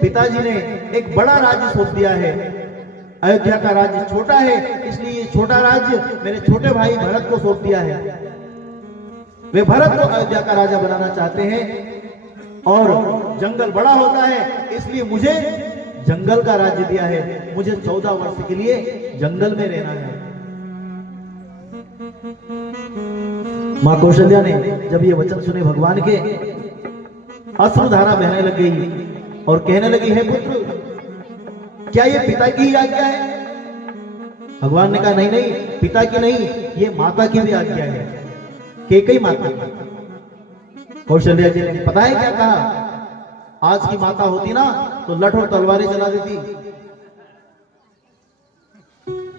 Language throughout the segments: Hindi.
पिताजी ने एक बड़ा राज्य सौंप दिया है। अयोध्या का राज्य छोटा है, इसलिए ये छोटा राज्य मेरे छोटे भाई भरत को सौंप दिया है। वे भरत को अयोध्या का राजा बनाना चाहते हैं और जंगल बड़ा होता है, इसलिए मुझे जंगल का राज्य दिया है। मुझे 14 वर्ष के लिए जंगल में रहना है। मां कौशल्या ने जब ये वचन सुने भगवान के, अश्रुधारा बहने लग गई और कहने लगी, है पुत्र, क्या ये पिता की ही आज्ञा है? भगवान ने कहा, नहीं नहीं, पिता की नहीं, ये माता की भी आज्ञा है, कैकेयी माता। कौशल्या जी ने पता है क्या कहा? आज की माता होती ना तो लठ और तलवारें चला देती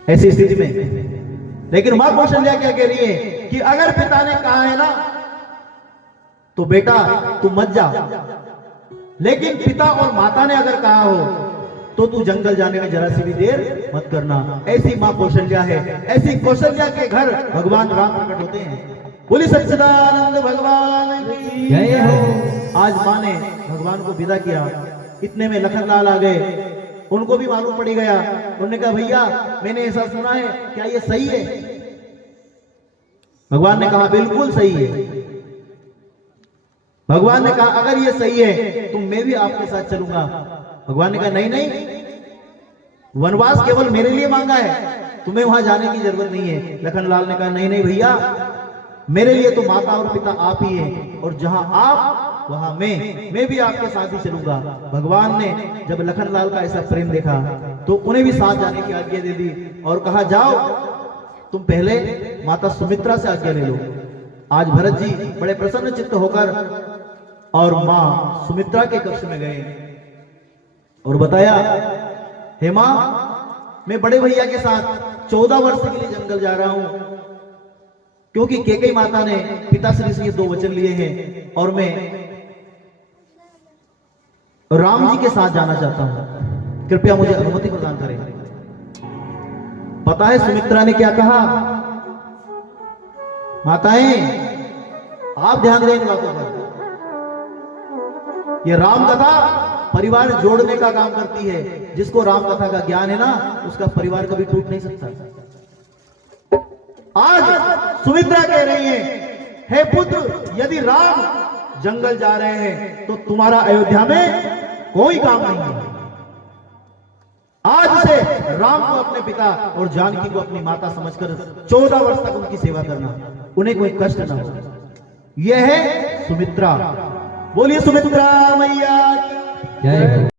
ऐसी स्थिति में। लेकिन मां कौशल्या क्या कह रही है कि अगर पिता ने कहा है ना तो बेटा तू मत जा, लेकिन पिता और माता ने अगर कहा हो तो तू जंगल जाने में जरा सी भी देर मत करना। ऐसी मां कौशल्या है। ऐसी कौशल्या के घर भगवान राम प्रकट होते हैं। बोली सच्चिदानंद भगवान की जय हो। आज मां ने भगवान को विदा किया। इतने में लखनलाल आ गए। उनको भी मालूम पड़ गया। उन्होंने कहा, भैया मैंने ऐसा सुना है, क्या ये सही है? भगवान ने कहा, बिल्कुल सही है। भगवान ने कहा, अगर ये सही है तो मैं भी आपके साथ चलूंगा। भगवान ने कहा, नहीं नहीं, वनवास केवल मेरे लिए मांगा है, तुम्हें वहां जाने की जरूरत नहीं है। लखनलाल ने कहा, नहीं नहीं भैया, मेरे लिए तो माता और पिता आप ही हैं, और जहां आप वहां मैं भी आपके साथ ही चलूंगा। भगवान ने जब लखनलाल का ऐसा प्रेम देखा तो उन्हें भी साथ जाने की आज्ञा दे दी और कहा, जाओ तुम पहले माता सुमित्रा से आज्ञा ले लो। आज भरत जी बड़े प्रसन्न चित्त होकर और मां सुमित्रा के कक्ष में गए और बताया, हे मां, मैं बड़े भैया के साथ 14 वर्ष के लिए जंगल जा रहा हूं, क्योंकि कैकेयी माता ने पिताश्री से ये 2 वचन लिए हैं और मैं राम जी के साथ जाना चाहता हूं। कृपया मुझे अनुमति प्रदान करें। पता है सुमित्रा ने क्या कहा? माताएं, आप ध्यान दें इन बातों पर। यह राम कथा परिवार जोड़ने का काम करती है। जिसको राम कथा का ज्ञान है ना, उसका परिवार कभी टूट नहीं सकता। आज सुमित्रा कह रही है, हे पुत्र, यदि राम जंगल जा रहे हैं तो तुम्हारा अयोध्या में कोई काम नहीं है। आज से राम को अपने पिता और जानकी को अपनी माता समझकर 14 वर्ष तक उनकी सेवा करना, उन्हें कोई कष्ट ना हो। यह है सुमित्रा। बोलिए सुमित्रा मैया की जय हो।